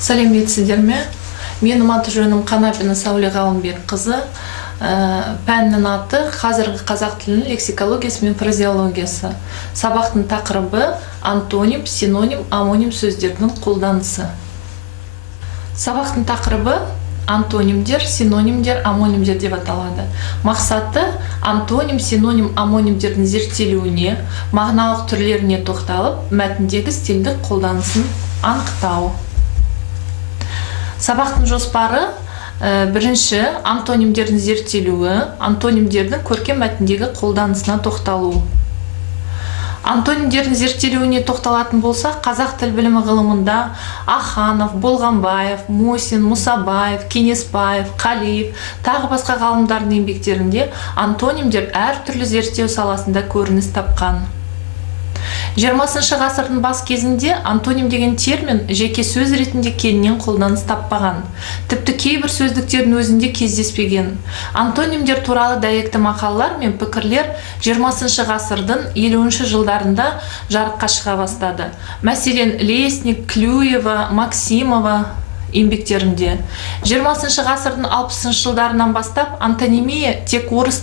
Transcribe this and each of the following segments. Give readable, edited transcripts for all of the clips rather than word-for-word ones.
Сәлеметсіздер ме? Менің аты жөнім Қанапина Сәуле Ғалымбекқызы. Пәннің аты қазіргі қазақ тілінің лексикологиясы мен фразеологиясы. Сабақтың тақырыбы антоним, синоним, амоним сөздердің қолданысы. Сабақтың тақырыбы антонимдер, синонимдер, амонимдер деп аталады. Мақсаты антоним, синоним, амонимдердің зерттелуіне, мағыналық түрлеріне тоқталып, мәтіндегі стильдік қолданысын анықтау. Сабақтың жоспары бірінші антонимдердің зерттелуі, антонимдердің көркем мәтіндегі қолданысына тоқталу. Антонимдердің зерттелуіне тоқталатын болсақ, қазақ тіл білімі ғылымында Аханов, Болғанбаев, Мусин, Мұсабаев, Кенесбаев, Қалиев, тағы басқа ғалымдардың еңбектерінде антонимдер әртүрлі зерттеу саласында көрініс тапқан. 20 ғасырдың бас кезінде антоним деген термин жеке сөз ретінде кеңінен қолданыс таппаған. Тіпті кейбір сөздіктердің өзінде кездеспеген. Антонимдер туралы дәйекті мақалалар мен пікірлер 20 ғасырдың 50 жылдарында жарыққа шыға бастады. Мәселен, Лесник, Клюева, Максимова еңбектерінде. 20 ғасырдың 60 жылдарынан бастап антонимия тек орыс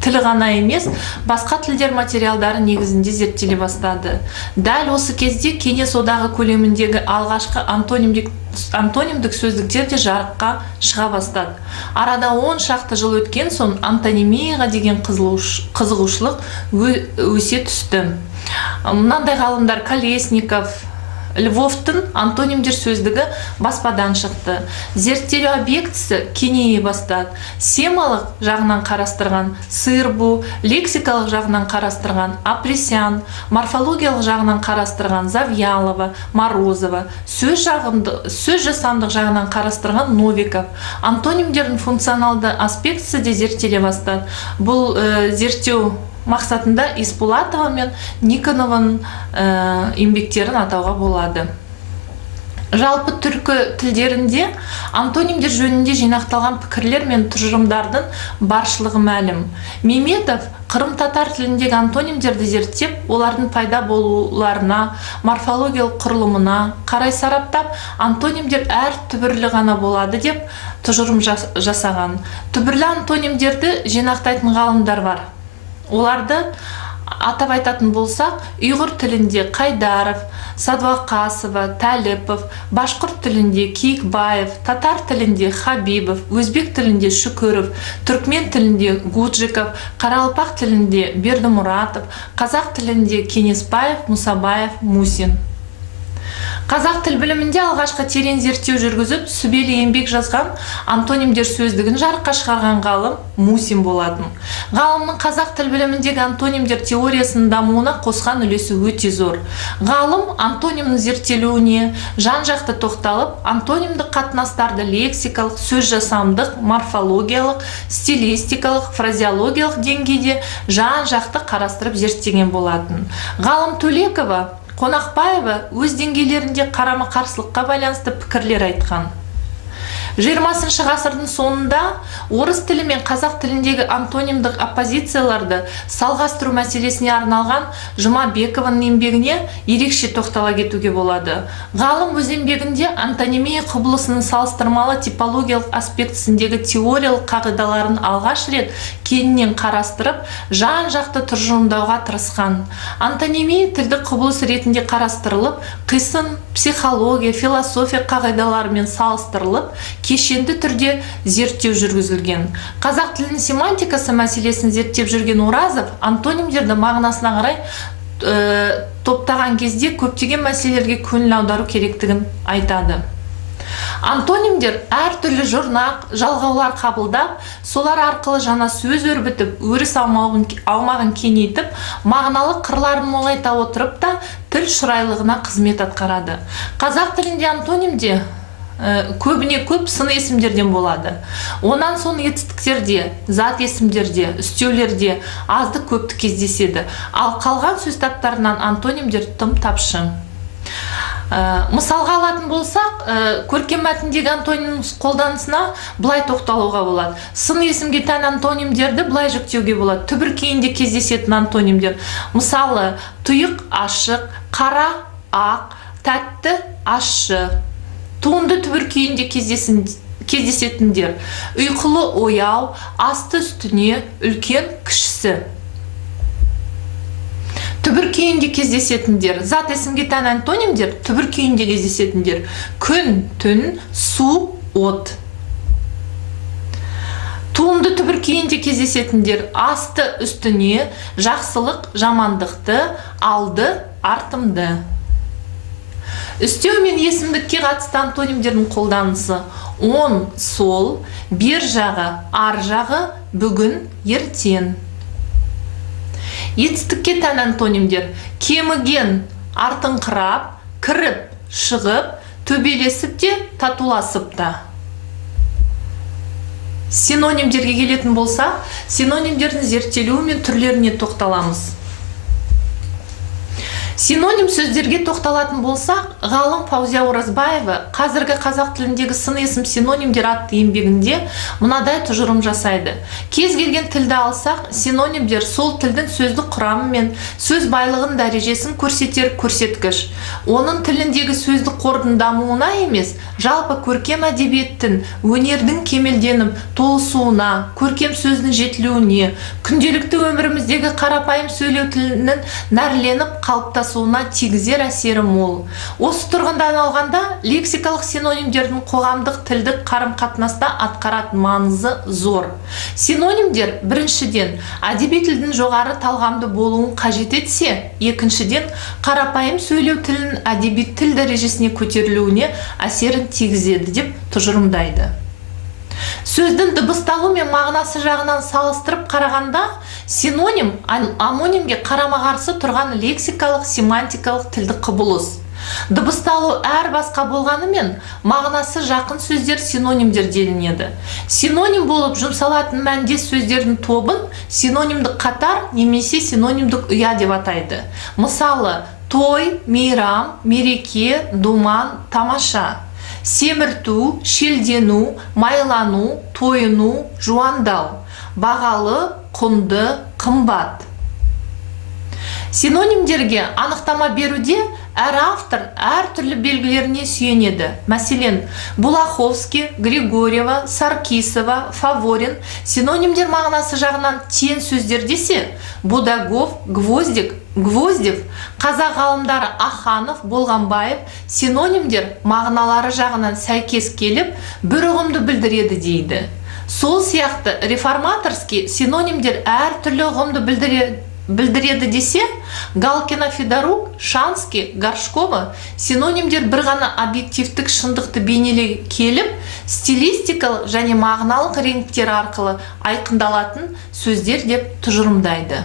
тілі ғана емес, басқа тілдер материалдары негізінде зерттеле бастады. Дәл осы кезде Кеңес одағы көлеміндегі алғашқы антонимдік сөздіктер де жарыққа шыға бастады. Арада 10 шақты жыл өткен соң антонимияға деген қызығушылық өсе түсті. Мынандай ғалымдар Колесников, Львовтың антонимдер сөздігі баспадан шықты. Зерттелу объектісі кеңейе бастады. Семалық жағынан қарастырған Сырбу, лексикалық жағынан қарастырған Апресян, морфологиялық жағынан қарастырған Завьялова, Морозова, сөз жасамдық жағынан қарастырған Новиков. Антонимдердің функционалды аспектісі де зерттеле бастады. Бұл зерттеу мақсатында Испулатова мен Никонованың еңбектерін атауға болады. Жалпы түркі тілдерінде антонимдер жөнінде жинақталған пікірлер мен тұжырымдардың баршылығы мәлім. Меметов қырым-татар тіліндегі антонимдерді зерттеп, олардың пайда болуларына, морфологиялық құрылымына қарай сараптап, антонимдер әр түбірлі ғана болады деп тұжырым жасаған. Түбірлі антонимдерді жинақтайтын ғалымдар бар. Оларды атап айтатын болсақ, ұйғыр тілінде Қайдаров, Садвақасова, Тәліпов, башқұрт тілінде Киікбаев, татар тілінде Хабибов, өзбек тілінде Шүкіров, түркмен тілінде Гуджиков, қарақалпақ тілінде Бердімұратов, қазақ тілінде Кенесбаев, Мұсабаев, Мусин. Қазақ тіл білімінде алғашқы терең зерттеу жүргізіп, сүбелі еңбек жазған антонимдер сөздігін жарыққа шығарған ғалым Мусин болатын. Ғалымның қазақ тіл біліміндегі антонимдер теориясының дамуына қосқан үлесі өте зор. Ғалым антонимнің зерттелуіне жан-жақты тоқталып, антонимдік қатынастарды лексикалық, сөз жасамдық, морфологиялық, стилистикалық, фразеологиялық деңгейде жан-жақты қарастырып зерттеген болатын. Ғалым Төлекова, Қонақбаева өз деңгейлерінде қарама-қарсылыққа байланысты пікірлер айтқан. 20 ғасырдың соңында орыс тілі мен қазақ тіліндегі антонимдік оппозицияларды салғастыру мәселесіне арналған Жұмабекованың еңбегіне ерекше тоқтала кетуге болады. Ғалым өз еңбегінде антонимия құбылысының салыстырмалы типологиялық аспектісіндегі теориялық қағидаларын алғаш рет кеңінен қарастырып, жан-жақты тұжырымдауға тырысқан. Антонимия тілдік құбылыс ретінде қарастырылып, қисын, психология, философия қағидаларымен салыстырылып, кешенді түрде зерттеу жүргізілген. Қазақ тілінің семантикасы мәселесін зерттеп жүрген Оразов антонимдерді мағынасына қарай топтаған кезде көптеген мәселелерге көңіл аудару керектігін айтады. Антонимдер әртүрлі жұрнақ, жалғаулар қабылдап, солар арқылы жаңа сөз өрбітіп, өріс аумағын кеңейтіп, мағыналық қырларын молайта отырып та тіл шұрайлығына қызмет атқарады. Қазақ тілінде антонимде көбіне көп сын есімдерден болады. Онан соң етістіктерде, зат есімдерде, үстеулерде азды көпті кездеседі. Ал қалған сөз таптарынан антонимдер тым тапшы. Мысалға алатын болсақ, көркем мәтіндегі антоним қолданысына былай тоқталуға болады. Сын есімге тән антонимдерді былай жүктеуге болады. Түбір кейінде кездесетін антонимдер. Мысалы, тұйық, ашық, қара, ақ, тәтті, ащы. туынды түбір күйінде кездесетіндер. Ұйқылы, ояу, асты үстіне, үлкен, кішісі. Түбір күйінде кездесетіндер. Зат есімге тән антонимдер түбір күйінде кездесетіндер. Күн, түн, су, от. Туынды түбір күйінде кездесетіндер. Асты үстіне, жақсылық, жамандықты, алды, артымды. Үстеу мен есімдікке қатысты антонимдердің қолданысы. Он, сол, бер жағы, ар жағы, бүгін, ертең. Етістікке тән антонимдер. Кеміген, артыңқырап, кіріп, шығып, төбелесіп те, татуласып та. Синонимдерге келетін болса, синонимдердің зерттелуі мен түрлеріне тоқталамыз. Синоним сөздерге тоқталатын болсақ, ғалым Фаузия Оразбаева қазіргі қазақ тіліндегі сын есім синонимдер атты еңбегінде мынадай тұжырым жасайды. Кез келген тілді алсақ, синонимдер сол тілдің сөздік құрамы мен сөз байлығын дәрежесін көрсетер көрсеткіш. Оның тіліндегі сөздік қордың дамуына емес, жалпы көркем әдебиеттің, өнердің кемелденіп, толысуына, көркем сөздің жетілуіне, күнделікті өміріміздегі қарапайым сөйлеу тілінің нәрленіп қалыптасуына тигізер әсері мол. Осы тұрғыдан алғанда лексикалық синонимдердің қоғамдық тілдік қарым-қатынаста атқаратын маңызы зор. Синонимдер біріншіден әдеби тілдің жоғары талғамды болуын қажет етсе, екіншіден қарапайым сөйлеу тілінің әдеби тіл дәрежесіне көтерілуіне әсерін тигізеді деп тұжырымдайды. Сөздің дыбысталу мен мағынасы жағынан салыстырып қарағанда, синоним амонимге қарама-қарсы тұрған лексикалық, семантикалық тілдік құбылыс. Дыбысталу әр басқа болғанымен, мағынасы жақын сөздер синонимдер делінеді. Синоним болып жұмсалатын мәндес сөздердің тобын синонимдік қатар немесе синонимдік ұя деп атайды. Мысалы, той, мейрам, мереке, думан, тамаша. Семірту, шелдену, майлану, тойыну, жуандау. Бағалы, құнды, қымбат. Синонимдерге анықтама беруде әр автор әр түрлі белгілеріне сүйенеді. Мәселен, Булаховский, Григорьева, Саркисова, Фаворин синонимдер мағынасы жағынан тең сөздер десе, Будагов, Гвоздик, Гвоздев, қазақ ғалымдары Аханов, Болғанбаев синонимдер мағыналары жағынан сәйкес келіп, бір ұғымды білдіреді дейді. Сол сияқты реформаторский синонимдер әр түрлі ұғымды білдіреді десе, Галкина, Федорук, Шанский, Горшкова синонимдер бір ғана объективтік шындықты бейнелей келіп, стилистикалық және мағыналық реңктер арқылы айқындалатын сөздер деп тұжырымдайды.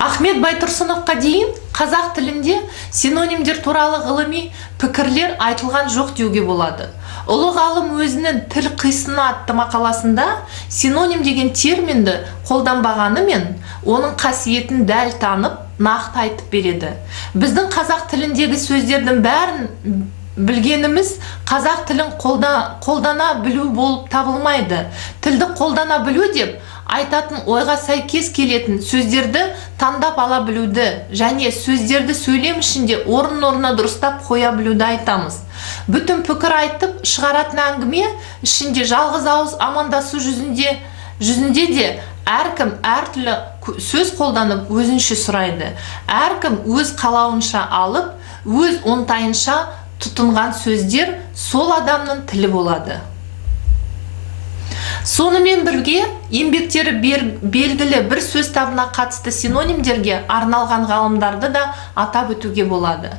Ахмет Байтұрсыновқа дейін қазақ тілінде синонимдер туралы ғылыми пікірлер айтылған жоқ деуге болады. Ұлы ғалым өзінің тіл қисыны атты мақаласында синоним деген терминді қолданбағанымен, оның қасиетін дәл танып, нақты айтып береді. Біздің қазақ тіліндегі сөздердің бәрін білгеніміз қазақ тілін қолдана білу болып табылмайды. Тілді қолдана білу деп айтатын ойға сәйкес келетін сөздерді таңдап ала білуді және сөздерді сөйлем ішінде орын-орнына дұрыстап қоя білуді айтамыз. Бүтін пікір айтып шығаратын әңгіме ішінде жалғыз ауыз амандасу жүзінде де әркім әртүрлі сөз қолданып өзінше сұрайды. Әркім өз қалауынша алып, өз оңтайынша тұтынған сөздер сол адамның тілі болады. Сонымен бірге, еңбектері белгілі бір сөз табына қатысты синонимдерге арналған ғалымдарды да атап өтуге болады.